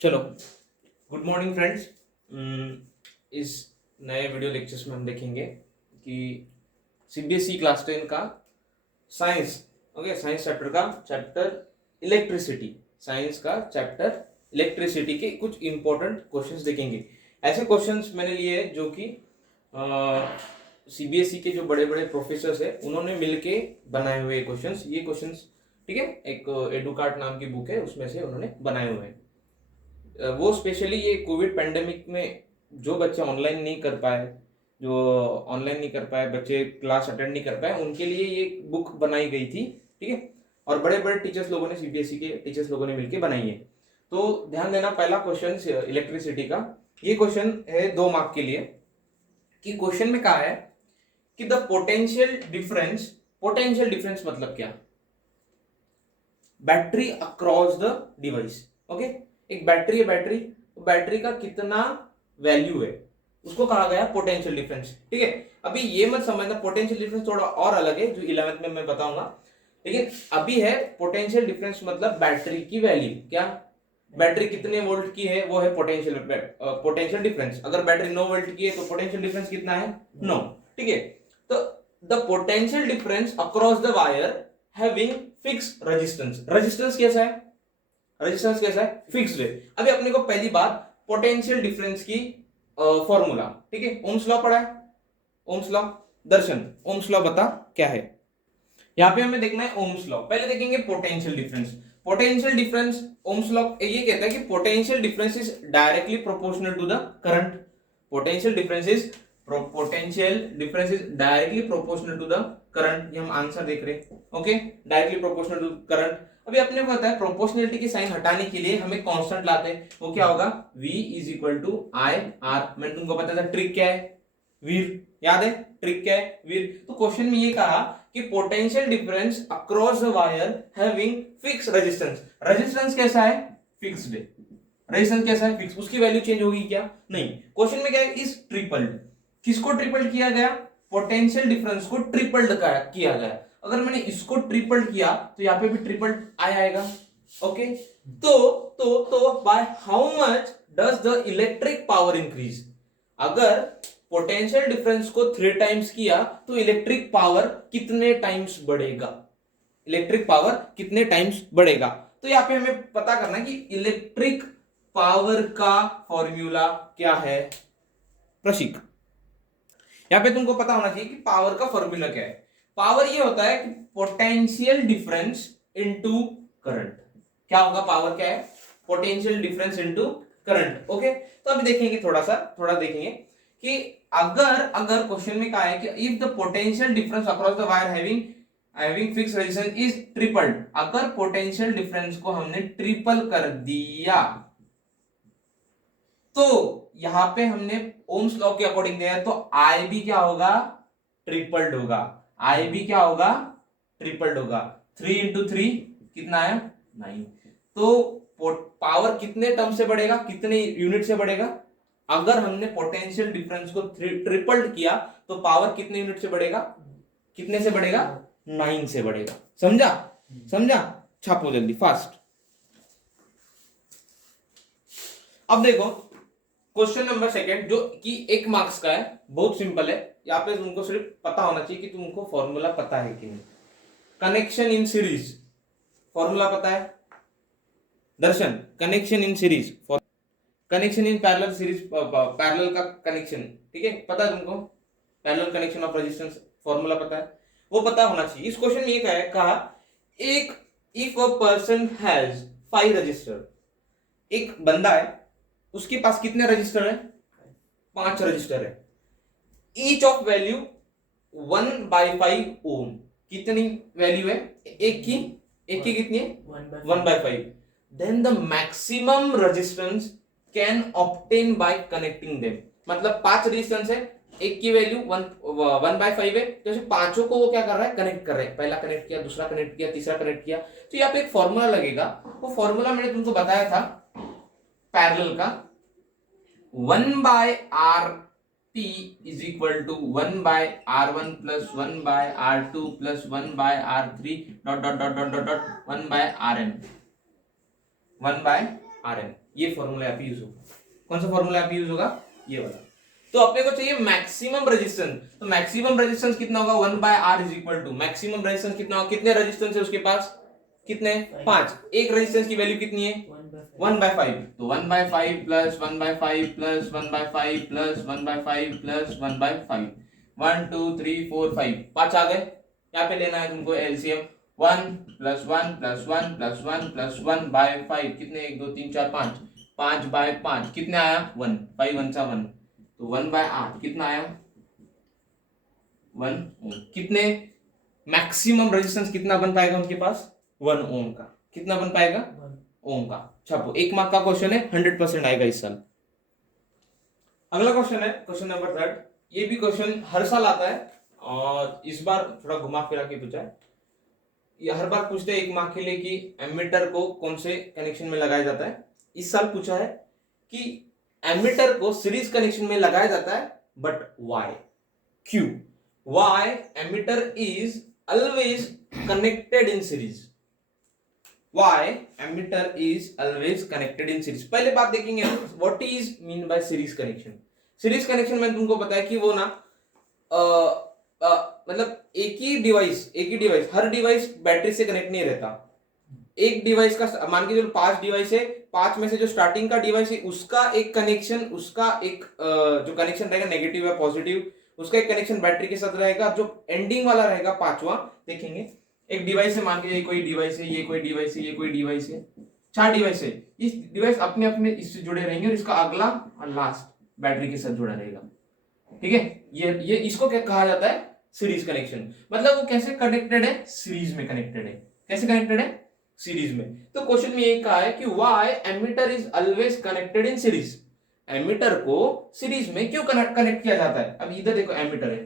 चलो, good morning friends. इस नए वीडियो लेक्चर्स में हम देखेंगे कि सीबीएसई क्लास 10 का साइंस, ओके, साइंस चैप्टर का चैप्टर इलेक्ट्रिसिटी, साइंस का चैप्टर इलेक्ट्रिसिटी के कुछ इंपॉर्टेंट क्वेश्चंस देखेंगे। ऐसे क्वेश्चंस मैंने लिए जो कि सीबीएसई के जो बड़े बड़े प्रोफेसर्स है उन्होंने मिलके बनाए हुए क्वेश्चंस, ये क्वेश्चंस, ठीक है, एक एडुकार्ट नाम की बुक है उसमें से उन्होंने बनाए हुए हैं। वो स्पेशली ये कोविड पेंडेमिक में जो बच्चे ऑनलाइन नहीं कर पाए, जो ऑनलाइन नहीं कर पाए, बच्चे क्लास अटेंड नहीं कर पाए, उनके लिए ये बुक बनाई गई थी, ठीक है। और बड़े बड़े टीचर्स लोगों ने, सीबीएसई के टीचर्स लोगों ने मिलकर बनाई है। तो ध्यान देना, पहला क्वेश्चन इलेक्ट्रिसिटी का, ये क्वेश्चन है 2 मार्क के लिए। कि क्वेश्चन में कहा है कि द पोटेंशियल डिफरेंस मतलब क्या, battery across the device, okay. एक बैटरी है, बैटरी का कितना वैल्यू है उसको कहा गया पोटेंशियल डिफरेंस, ठीक है। अभी ये मत समझना, पोटेंशियल डिफरेंस थोड़ा और अलग है जो 11th में मैं बताऊंगा, लेकिन अभी है पोटेंशियल डिफरेंस मतलब बैटरी की वैल्यू क्या, बैटरी कितने वोल्ट की है वो है पोटेंशियल डिफरेंस। अगर बैटरी 9 वोल्ट की है तो पोटेंशियल डिफरेंस कितना है, 9, ठीक है। तो the potential difference across the wire having fix resistance, resistance कैसा है, रेजिस्टेंस कैसा है, फिक्स्ड है। अभी अपने को पहली बात पोटेंशियल डिफरेंस की फॉर्मूला, ठीक है, ओम्स लॉ पढ़ा है, ओम्स लॉ। दर्शन, ओम्स लॉ बता क्या है। यहां पे हमें देखना है ओम्स लॉ। पहले देखेंगे potential difference. Potential difference, Ohm's law ये कहता है कि potential difference is directly proportional to the current. Potential difference is directly proportional to the current. ये हम आंसर देख रहे हैं, okay, directly proportional to current. अभी अपने को पता है प्रोपोर्शनलिटी की साइन हटाने के लिए हमें कांस्टेंट लाते हैं, वो क्या होगा, V is equal to I R. मैंने तुमको पता था ट्रिक क्या है, वीर, याद है ट्रिक क्या है, वीर। तो क्वेश्चन में ये कहा कि potential difference across the wire having fix resistance, resistance कैसा है, फिक्स्ड है, रेजिस्टेंस कैसा है, फिक्स, उसकी वैल्यू चेंज होगी क्या, नहीं। क्वेश्चन में क्या है, इज ट्रिपल्ड, किसको ट्रिपल्ड किया गया, पोटेंशियल डिफरेंस को ट्रिपल्ड किया गया। अगर मैंने इसको ट्रिपल्ड किया तो यहाँ पे भी ट्रिपल्ड आएगा, ओके। तो by how much does the electric power increase, अगर पोटेंशियल डिफरेंस को 3 टाइम्स किया तो इलेक्ट्रिक पावर कितने टाइम्स बढ़ेगा, इलेक्ट्रिक पावर कितने टाइम्स बढ़ेगा। तो यहाँ पे हमें पता करना है कि इलेक्ट्रिक पावर का फॉर्मूला क्या है। प्रशिक, यहाँ पे तुमको पता होना चाहिए कि पावर का फॉर्मूला क्या है। पावर ये होता है कि पोटेंशियल डिफरेंस इनटू करंट। क्या होगा, पावर क्या है, potential difference into current, okay. तो अभी देखेंगे, थोड़ा देखेंगे कि अगर क्वेश्चन में कहा है कि if the potential difference across the wire having fix resistance is tripled, अगर पोटेंशियल डिफरेंस को हमने ट्रिपल कर दिया तो यहां पे हमने ओम्स लॉ के अकॉर्डिंग दिया है, तो आई भी क्या होगा, ट्रिपल्ड होगा, आई भी क्या होगा, ट्रिपल्ड होगा। 3 इंटू 3 कितना है, 9। तो पावर कितने टर्म से बढ़ेगा, कितने यूनिट से बढ़ेगा, अगर हमने पोटेंशियल डिफरेंस को ट्रिपल्ड किया तो पावर कितने यूनिट से बढ़ेगा, कितने से बढ़ेगा, 9 से बढ़ेगा। समझा, समझा, छापो जल्दी फास्ट। अब देखो क्वेश्चन नंबर 2 जो कि 1 मार्क्स का है, बहुत सिंपल है। यहाँ पे तुमको सिर्फ पता होना चाहिए कि तुमको फॉर्मूला पता है कि नहीं। कनेक्शन इन सीरीज, फॉर्मूला पता है Darshan, connection in series, connection in parallel series, parallel का कनेक्शन, ठीक है, पता है तुमको, parallel connection of resistance formula पता है, वो पता होना चाहिए। इस क्वेश्चन में ये कहा एक if a person has 5 register, एक बंदा है उसके पास कितने रजिस्टर है, 5 रजिस्टर है, ईच ऑफ वैल्यू 1/5 ओम। कितनी वैल्यू है, एक की कितनी है, 1/5। Then the maximum resistance can obtain by connecting them, मतलब 5 रेजिस्टेंस है, एक की वैल्यू 1/5 है, जैसे पांचों को वो क्या कर रहा है, कनेक्ट कर रहा है, पहला कनेक्ट किया, दूसरा कनेक्ट किया, तीसरा कनेक्ट किया। तो यहाँ पे एक फॉर्मूला लगेगा, वो फॉर्मूला मैंने तुमको बताया था पैरेलल का, 1/RP is equal to 1/R1 plus 1/R2 plus 1/R3 dot dot dot dot dot 1/RN, 1/RN। ये फॉर्मूला यहाँ पे यूज होगा। कौन सा फॉर्मूला यहाँ पे यूज होगा? ये वाला। तो अपने को चाहिए मैक्सिमम रेजिस्टेंस, तो मैक्सिमम रेजिस्टेंस कितना होगा? 1/R is equal to maximum resistance कितना होगा? कितने रेजिस्टेंस है उसके पास? कितने? 5। एक रेजिस्टेंस की वैल्यू कितनी है? 1/5। तो 1/5 प्लस 1/5 प्लस 1/5 प्लस 1/5 प्लस 1/5, 1 2 3 4 5, 5 आ गए। यहाँ पे लेना है तुमको LCM. 1 plus 1 plus 1 plus 1 plus 1/5 कितने? 1 2 3 4 5, 5/5 कितने आया? 1, 5 1 सा 1, तो 1/8 कितना आया? 1 ओम। कितने मैक्सिमम रेजिस्टेंस कितना बन पाएगा उनके पास? 1 ओम का। कितना बन पाएगा? 1 ओम का। छापो, 1 मार्क का क्वेश्चन है, 100% आएगा इस साल। अगला क्वेश्चन है क्वेश्चन नंबर 3। ये भी क्वेश्चन हर साल आता है और इस बार थोड़ा घुमा फिरा के पूछा है। ये हर बार पूछते हैं 1 मार्क के लिए कि एमीटर को कौन से कनेक्शन में लगाया जाता है। इस साल पूछा है कि एमीटर को सीरीज कनेक्शन में लगाया जाता है, बट व्हाई? क्यों? Why ammeter is always connected in series? Why ammeter is always connected in series? पहले बात देखेंगे what is mean by series connection. Series connection में तुमको पता है कि वो ना मतलब एक ही डिवाइस हर डिवाइस बैटरी से कनेक्ट नहीं रहता। एक डिवाइस का मान के चलो 5 डिवाइस है, 5 में से जो स्टार्टिंग का डिवाइस है उसका एक कनेक्शन, उसका एक जो कनेक्शन रहेगा नेगेटिव या पॉजिटिव, उसका एक कनेक्शन बैटरी के साथ रहेगा। जो एंडिंग वाला रहेगा 5वां, देखेंगे एक डिवाइस है, मान के ये कोई डिवाइस है, ये कोई डिवाइस है, ये कोई डिवाइस है, 4 डिवाइस है। इस डिवाइस अपने अपने इससे जुड़े रहेंगे और इसका अगला और लास्ट बैटरी के साथ जुड़ा रहेगा। ठीक है, ये इसको क्या कहा जाता है? Series connection. मतलब वो कैसे कनेक्टेड है? सीरीज में कनेक्टेड है। कैसे कनेक्टेड है? सीरीज में। तो क्वेश्चन में यही कहा है कि why ammeter is always connected in series. Ammeter को सीरीज में क्यों कनेक्ट किया जाता है? अब इधर देखो एमीटर है,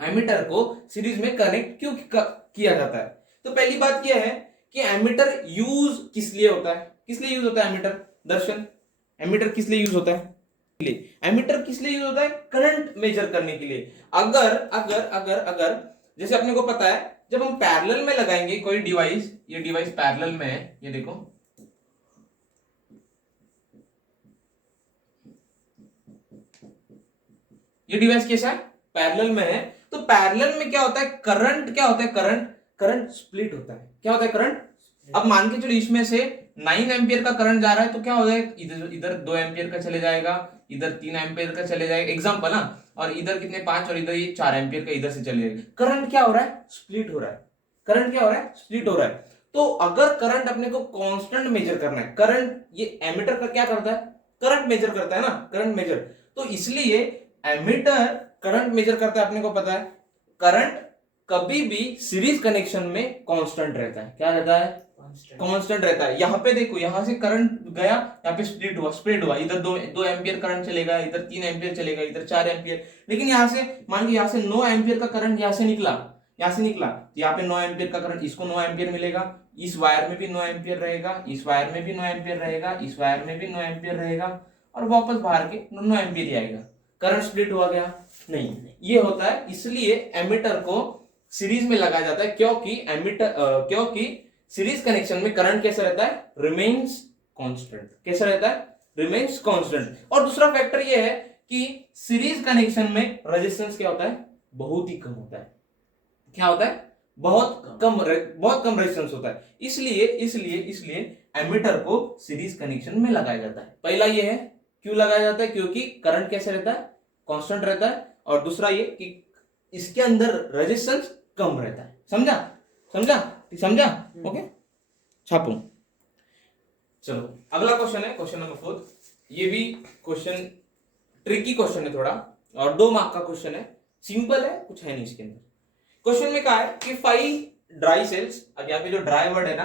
एमीटर को सीरीज में कनेक्ट क्यों किया जाता है? तो पहली बात यह है कि एमीटर यूज किस लिए होता है? किस लिए यूज होता है एमीटर? दर्शन, एमीटर किस लिए यूज होता है? एमीटर किस लिए यूज होता है? करंट मेजर करने के लिए। अगर अगर अगर अगर जैसे अपने को पता है जब हम पैरेलल में लगाएंगे कोई डिवाइस, ये डिवाइस पैरेलल में है, ये देखो, ये डिवाइस कैसा है? पैरेलल में है। तो पैरेलल में क्या होता है? करंट क्या होता है? करंट स्प्लिट होता है। क्या होता है? करंट। अब मान के चलो इसमें से 9 एम्पियर का करंट जा रहा है, तो क्या हो जाएगा? इधर 2 एम्पियर का चले जाएगा, इधर 3 एम्पियर का चले जाएगा, एग्जांपल ना, और इधर कितने 5 और इधर ये 4 एम्पियर का इधर से चले जाएगा। करंट क्या हो रहा है? स्प्लिट हो रहा है। करंट क्या हो रहा है? स्प्लिट हो रहा है। तो अगर करंट अपने को कांस्टेंट मेजर करना है, करंट, ये एमीटर का क्या करता है? करंट मेजर करता है ना, करंट मेजर। तो इसलिए एमीटर करंट मेजर करता है, अपने को पता है। करंट कभी भी सीरीज कनेक्शन में कांस्टेंट रहता है। क्या रहता है? कांस्टेंट रहता है। यहाँ पे देखो, यहाँ से करंट गया, यहाँ पे स्प्लिट हुआ, इधर 2 एम्पियर करंट चलेगा, इधर 3 एम्पियर चलेगा, इधर 4 एम्पियर। लेकिन यहाँ से मान के यहाँ से 9 एम्पियर का करंट यहाँ से निकला, यहाँ पे 9 एम्पियर का करंट, इसको 9 एम्पियर मिलेगा, इस वायर में भी 9 एम्पियर रहेगा, इस वायर में भी 9 एम्पियर रहेगा, इस वायर में भी 9 एम्पियर रहेगा, और वापस बाहर के 9 एम्पियर ही आएगा। करंट स्प्लिट हुआ गया? नहीं, ये होता है। इसलिए एमीटर को सीरीज में लगाया जाता है, क्योंकि सीरीज कनेक्शन में करंट कैसा रहता है? Remains constant. कैसा रहता है? Remains constant. और दूसरा फैक्टर ये है कि सीरीज कनेक्शन में रेजिस्टेंस क्या होता है? बहुत ही कम होता है। क्या होता है? बहुत कम रेजिस्टेंस होता है। इसलिए एमीटर को सीरीज कनेक्शन में लगाया जाता है। पहला ये है क्यों लगाया जाता है? क्योंकि करंट कैसे रहता है? कांस्टेंट रहता है। और दूसरा ये कि इसके अंदर रेजिस्टेंस कम रहता है। समझा? ओके, छापो। चलो अगला क्वेश्चन है क्वेश्चन नंबर 4। ये भी क्वेश्चन ट्रिकी क्वेश्चन है थोड़ा, और 2 मार्क का क्वेश्चन है। सिंपल है, कुछ है नहीं इसके अंदर। क्वेश्चन में कहा है कि 5 ड्राई सेल्स, अब यहाँ पे जो ड्राई वर्ड है ना,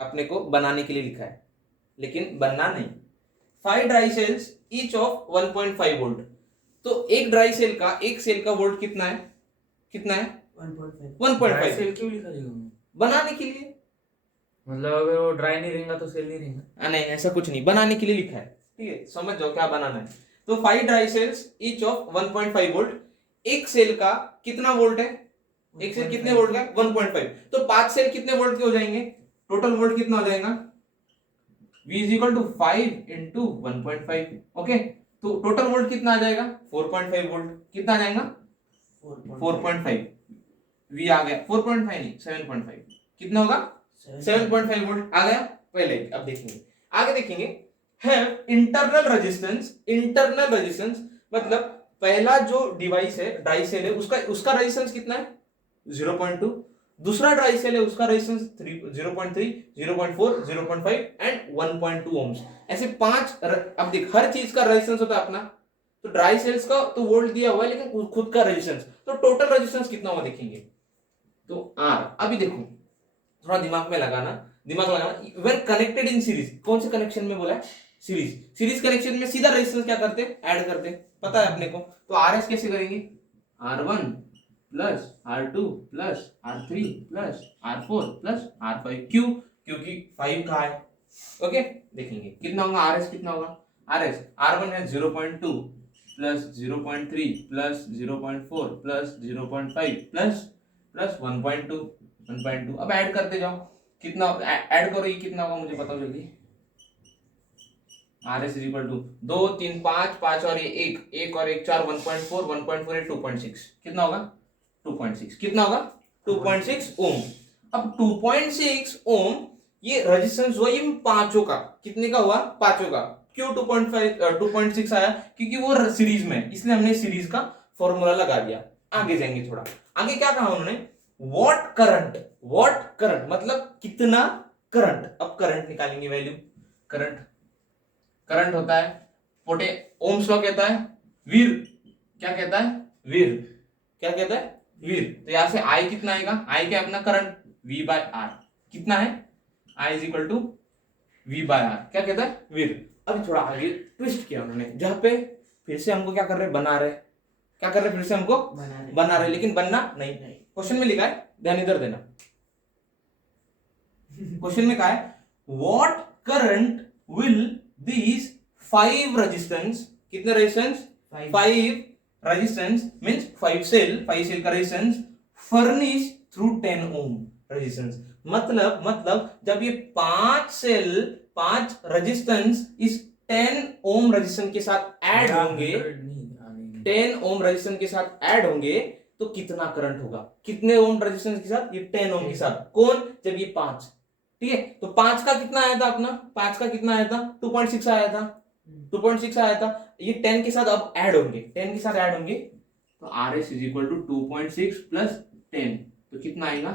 अपने को बनाने के लिए लिखा है, लेकिन बनना नहीं। 5 dry cells each of 1.5 volt. तो एक ड्राई सेल का, एक सेल का वोल्ट कितना है? 1.5। सेल क्यों लिखा रहेगा? बनाने के लिए। मतलब अगर वो ड्राई नहीं रहेगा तो सेल नहीं रहेगा? नहीं, ऐसा कुछ नहीं, बनाने के लिए लिखा है। ठीक है, समझ जाओ क्या बनाना है। तो 5 dry cells each of 1.5 volt. एक सेल का कितना वोल्ट है? एक सेल कितने वोल्ट का? 1.5। तो 5 सेल कितने वोल्ट के हो जाएंगे? टोटल वोल्ट कितना हो जाएगा? V is equal to 5 into 1.5। Okay, तो टोटल वोल्ट कितना आ जाएगा 4.5 वोल्ट। कितना आ जाएगा 4.5। V आ गया 4.5 नहीं 7.5। कितना होगा 7.5 वोल्ट आ गया। पहले अब देखेंगे, आगे देखेंगे है इंटरनल रेजिस्टेंस मतलब पहला जो डिवाइस है ड्राई सेल है उसका रेजिस्टेंस कितना है 0.2। दूसरा ड्राई सेल है उसका रेजिस्टेंस 0.3, 0.4, 0.5 एंड 1.2 ओम्स। ऐसे 5। अब देख हर चीज का रेजिस्टेंस होता है अपना, तो ड्राई सेल्स का तो वोल्ट दिया हुआ है लेकिन खुद का रेजिस्टेंस, तो टोटल रेजिस्टेंस कितना हुआ देखेंगे। तो R अभी देखो थोड़ा दिमाग लगाना व्हेन कनेक्टेड इन सीरीज। कौन से कनेक्शन में बोला है सीरीज कनेक्शन में सीधा रेजिस्टेंस क्या करते ऐड करते, पता है अपने को। तो RS कैसे करेंगे R1 plus R2 plus R3 plus R4 plus R5। क्यों, क्योंकि 5 का है। ओके, देखेंगे कितना होगा RS, कितना होगा RS। R1 है 0.2 प्लस 0.3 प्लस 0.4 प्लस 0.5 प्लस 1.2। अब ऐड करते जाओ, कितना ऐड करो, ये कितना होगा मुझे बताओ जल्दी। RS इज इक्वल टू 2 3 5 5 और ये 1 और 1 4 1.4 1.4 है 2.6। कितना होगा 2.6। कितना होगा 2.6 ओम। अब 2.6 ओम ये रेजिस्टेंस हुआ ये पांचों का। कितने का हुआ पांचों का। क्यों 2.6 आया, क्योंकि वो सीरीज में, इसलिए हमने सीरीज का फॉर्मूला लगा दिया। आगे जाएंगे थोड़ा, आगे क्या कहा उन्होंने व्हाट करंट मतलब कितना करंट। अब करंट निकालेंगे वैल्यू। करंट होता है पोटे ओम्स लॉ कहता है वीर, क्या कहता है वीर, क्या कहता है वीर। तो यहां से I कितना आएगा, I क्या अपना करंट V बाय R कितना है I is equal to V by R, क्या कहता है वीर। अभी थोड़ा आगे ट्विस्ट किया उन्होंने, जहां पे फिर से हमको क्या कर रहे बना रहे, क्या कर रहे फिर से हमको बना रहे लेकिन बनना नहीं। क्वेश्चन में लिखा है, ध्यान इधर देना। क्वेश्चन में कहा है what current will these 5 resistance, कितने रेजिस्टेंस 5 रेजिस्टेंस मींस 5 सेल का resistance furnish through 10 ohm resistance. मतलब जब ये 5 सेल 5 रेजिस्टेंस इस 10 ओम रेजिस्टेंस के साथ ऐड होंगे, 10 ओम रेजिस्टेंस के साथ ऐड होंगे तो कितना करंट होगा। कितने ओम रेजिस्टेंस के साथ, ये 10 ओम के साथ। कौन, जब ये 5, ठीक है। तो 5 का कितना आया था अपना, 5 का कितना आया था 2.6 आया था, 2.6 आया था। ये 10 के साथ अब ऐड होंगे, 10 के साथ ऐड होंगे तो RS is equal to 2.6 plus 10 तो कितना आएगा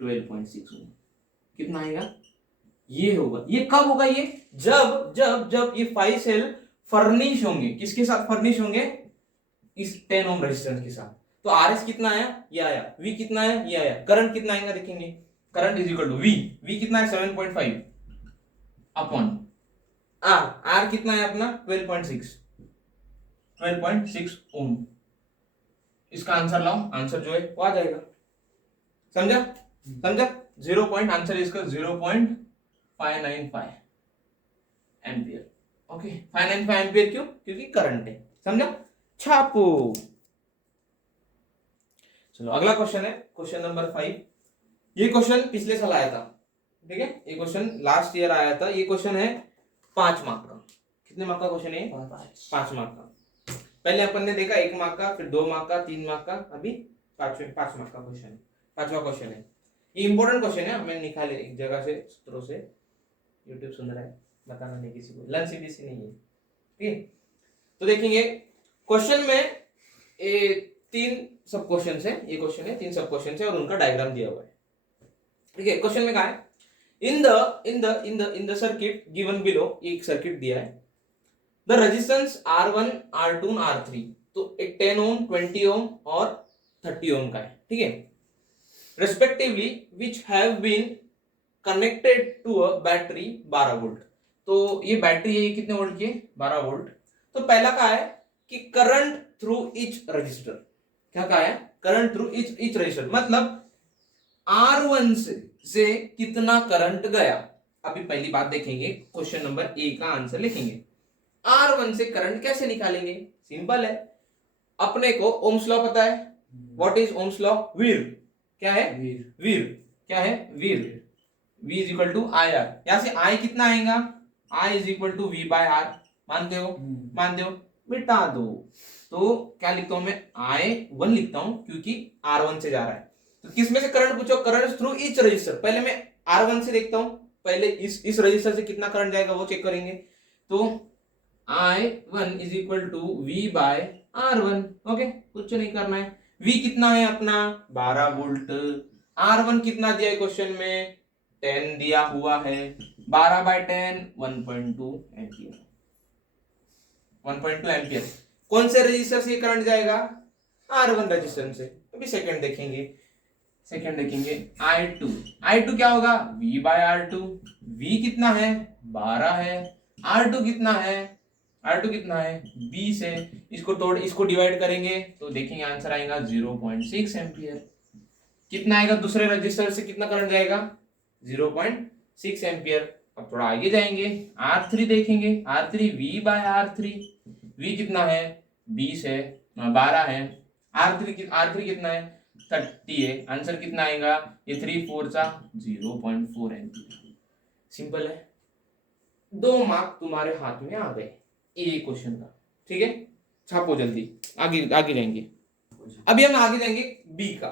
12.6 होगा। कितना आएगा ये होगा। ये कब होगा, ये जब ये 5 सेल फर्निश होंगे, किसके साथ फर्निश होंगे, इस 10 ओम रेजिस्टेंस के साथ। तो RS कितना आया, ये आया। V कितना आया, ये आया। करंट कितना आएगा देखेंगे, current is equal to V कितना है 7.5 अपॉन R कितना है अपना 12.6 ओम। इसका आंसर लाओ, आंसर जो है वो आ जाएगा। समझा 0 पॉइंट, आंसर इसका 0.595 एम्पियर। ओके 595 एम्पियर क्यों, क्योंकि करंट है। समझा, छापो। चलो अगला क्वेश्चन है क्वेश्चन नंबर 5। ये क्वेश्चन पिछले साल आया था, ठीक है। ये क्वेश्चन लास्ट ईयर आया था। ये क्वेश्चन है 5 मार्क का। कितने मार्क का क्वेश्चन है, 5 मार्क का। पहले अपन ने देखा 1 मार्क का, फिर 2 मार्क का, 3 मार्क का, अभी 5 मार्क का क्वेश्चन है। 5वां क्वेश्चन है। ये इंपॉर्टेंट क्वेश्चन है, हमें निकाले एक जगह से, सूत्रों से। यूट्यूब सुन रहा है, बताना नहीं किसी को, लर्न सीबीएसई नहीं है, ठीक है। तो देखेंगे क्वेश्चन में 3 सब क्वेश्चन है। ये क्वेश्चन है 3 सब क्वेश्चन है और उनका डायग्राम दिया हुआ है, ठीक है। क्वेश्चन में कहा है in the circuit given below, एक सर्किट दिया है, the resistance R1 R2 R3, तो एक 10 ओम 20 ओम और 30 ओम का है, ठीक है, respectively which have been connected to a battery 12 volt. तो ये बैटरी है, ये कितने वोल्ट की है 12 वोल्ट। तो पहला कहा है कि करंट थ्रू ईच रजिस्टर, क्या कहा है करंट थ्रू ईच रजिस्टर, मतलब R1 से कितना करंट गया। अभी पहली बात देखेंगे, क्वेश्चन नंबर A का आंसर लिखेंगे। R1 से करंट कैसे निकालेंगे, सिंपल है। अपने को ओम्स लॉ पता है, व्हाट इज ओम्स लॉ, वीर क्या है, वीर क्या है, वीर V is equal to IR। यहां से I कितना आएगा I is equal to V by R, मानते हो? मानते हो? मिटा दो। तो क्या लिखता हूं मैं, I1 लिखता हूं क्योंकि R1 से जा रहा है। तो किस में से करंट पूछो, करंट थ्रू ईच रजिस्टर। पहले मैं R1 से देखता हूं, पहले इस रजिस्टर से कितना करंट जाएगा वो चेक करेंगे। तो I1 is equal to V by R1। Okay, कुछ नहीं करना है। V कितना है अपना 12 वोल्ट, R1 कितना दिया है क्वेश्चन में 10 दिया हुआ है, 12 बाय 10 1.2 एम्पियर। 1.2 एम्पियर कौन से रजिस्टर से करंट जाएगा, R1 रजिस्टर से। अभी सेकंड देखेंगे, I2 क्या होगा V बाय R2। V कितना है 12 है, R2 कितना है 20 है। इसको डिवाइड करेंगे तो देखेंगे आंसर आएगा 0.6 एम्पियर। कितना आएगा दूसरे रजिस्टर से, कितना करंट जाएगा 0.6 एम्पियर। अब थोड़ा आगे जाएंगे, R3 देखेंगे, R3 V bye R3। V कितना है 20 है, 12 है। R3 कितना है 30 है। आंसर कितना आएगा, ये 3 4 सा 0.4 एम्पियर। सिंपल है, 2 मार्क तुम्हारे हाथ में आ गए ए क्वेश्चन का। ठीक है, छापो जल्दी, आगे आगे जाएंगे। अभी हम आगे जाएंगे बी का,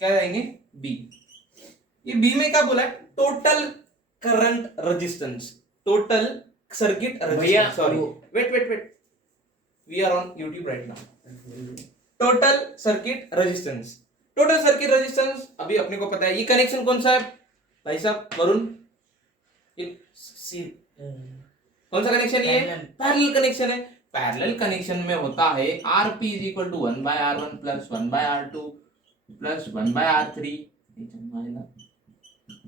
क्या जाएंगे बी। ये बी में क्या बोला है, total current resistance, total circuit resistance. Sorry, wait, we are on YouTube right now. Total circuit resistance, अभी अपने को पता है ये कनेक्शन कौन सा है भाई साहब वरुण, कौन सा कनेक्शन है, पैरेलल कनेक्शन है। पैरेलल कनेक्शन में होता है Rp is equal to 1 by R1 plus 1 by R2 plus 1 by R3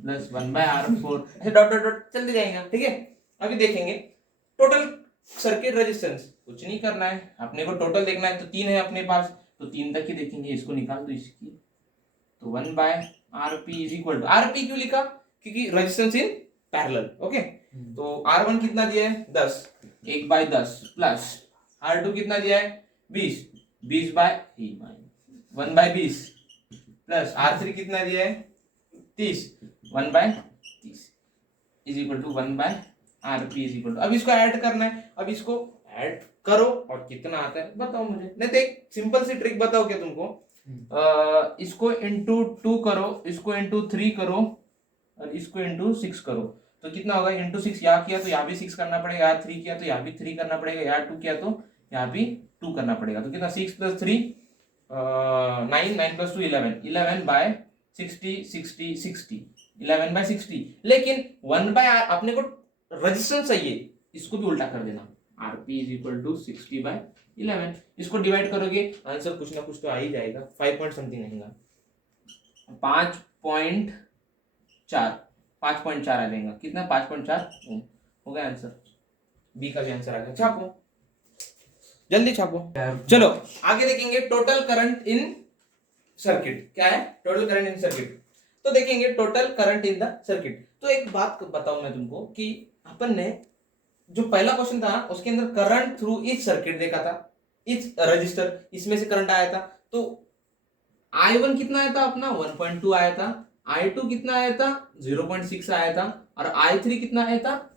plus 1 by R4, ऐसे डॉट डॉट डॉट चलते जाएगा। ठीक है, अभी देखेंगे टोटल सर्किट रेजिस्टेंस। कुछ नहीं करना है, अपने को टोटल देखना है। तो 3 है अपने पास, तो 3 तक ही देखेंगे। इसको निकाल दो इसकी, तो 1 by Rp is equal to, Rp क्यों लिखा, क्योंकि रेजिस्टेंस इन पैरेलल। ओके, तो R1 कितना दिया है 10, 1 बाय 10 प्लस R2 कितना दिया है 20 बाय 1 बाय 20 प्लस R3 कितना दिया है 30, 1 by 30 is equal to 1 by Rp is equal to. अब इसको ऐड करना है, अब इसको ऐड करो और कितना आता है बताओ मुझे। नहीं तो एक सिंपल सी ट्रिक बताओ क्या तुमको, इसको इंटू 2 करो, इसको इंटू 3 करो और इसको इंटू 6 करो, तो कितना होगा। इंटू 6 यहाँ किया तो यहाँ भी 6 करना पड़ेगा, यहाँ 3 किया तो यहाँ भी 3 करना पड़ेगा, यहाँ 2 किया तो यहाँ भी 2 करना पड़ेगा। तो कितना 6 प्लस 3 9, 9 प्लस 2 11, 11 बाय 60 60 60, 11 बाय 60। लेकिन 1 बाय अपने को रेजिस्टेंस चाहिए, इसको भी उल्टा कर देना, Rp is equal to 60 by 11। इसको डिवाइड करोगे आंसर कुछ ना कुछ तो आ ही जाएगा, 5 पॉइंट समथिंग आएगा, 5.4 आ जाएगा। कितना 5.4 हो गया आंसर। बी का भी आंसर आ गया, छापो जल्दी छापो। चलो आगे देखेंगे टोटल करंट इन सर्किट। क्या है टोटल करंट इन सर्किट, तो देखेंगे total current in the circuit. तो एक बात बताऊं मैं तुमको कि अपन ने जो पहला क्वेश्चन था उसके अंदर करंट थ्रू ईच सर्किट देखा था, ईच रजिस्टर, इसमें से करंट आया था। तो I1 कितना आया था अपना 1.2 आया था, I2 कितना आया था 0.6 आया था, और I3 कितना आया था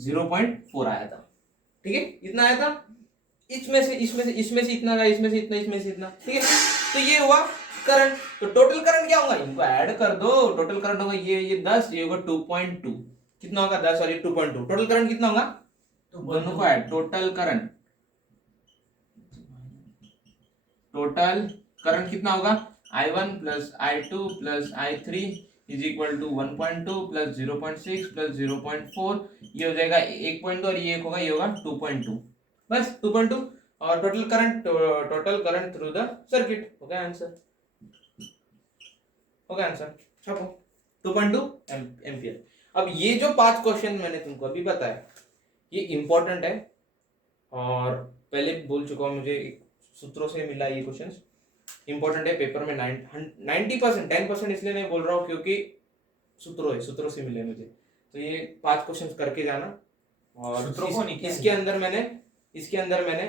0.4 आया था। ठीक है, इतना आया था। इसमें से इतना आया, इसमें से इतना। ठीक है, तो ये हुआ करंट। तो टोटल करंट क्या होगा, इनको ऐड कर दो। टोटल करंट होगा ये 10, ये होगा 2.2। कितना होगा 10 और ये 2.2। टोटल करंट कितना होगा, दोनों को ऐड, टोटल करंट कितना होगा I1 plus I2 plus I3 is equal to 1.2 plus 0.6 plus 0.4, ये हो जाएगा 1.2 और ये एक होगा, ये होगा 2.2, बस 2.2। और total current through the circuit हो गया आंसर, छापो 2.2 एम्पियर। अब ये जो 5 क्वेश्चन मैंने तुमको अभी बताया ये इंपॉर्टेंट है, और पहले भी बोल चुका हूं, मुझे सूत्रों से मिला ये क्वेश्चंस इंपॉर्टेंट है पेपर में। 90%, 10% इसलिए नहीं बोल रहा हूँ क्योंकि सूत्रों से मिले मुझे। तो ये 5 क्वेश्चन करके जाना। और इसके अंदर मैंने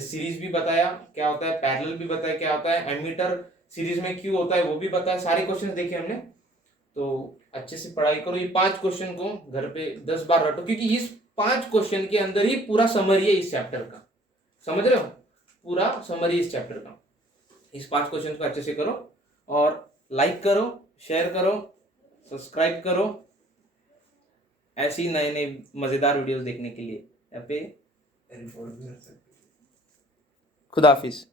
सीरीज भी बताया क्या होता है, पैरेलल भी बताया क्या होता है, एमीटर सीरीज में क्यों होता है वो भी बताया, सारे क्वेश्चन देखे हमने। तो अच्छे से पढ़ाई करो, ये 5 क्वेश्चन को घर पे 10 बार रटो, क्योंकि इस 5 क्वेश्चन के अंदर ही पूरा समरी है इस चैप्टर का, समझ रहे हो, पूरा समरी इस चैप्टर का। इस 5 क्वेश्चन को अच्छे से करो और लाइक करो, शेयर करो, सब्सक्राइब करो ऐसी नए नए मजेदार वीडियोस देखने के लिए। यहाँ पे खुदा हाफिज।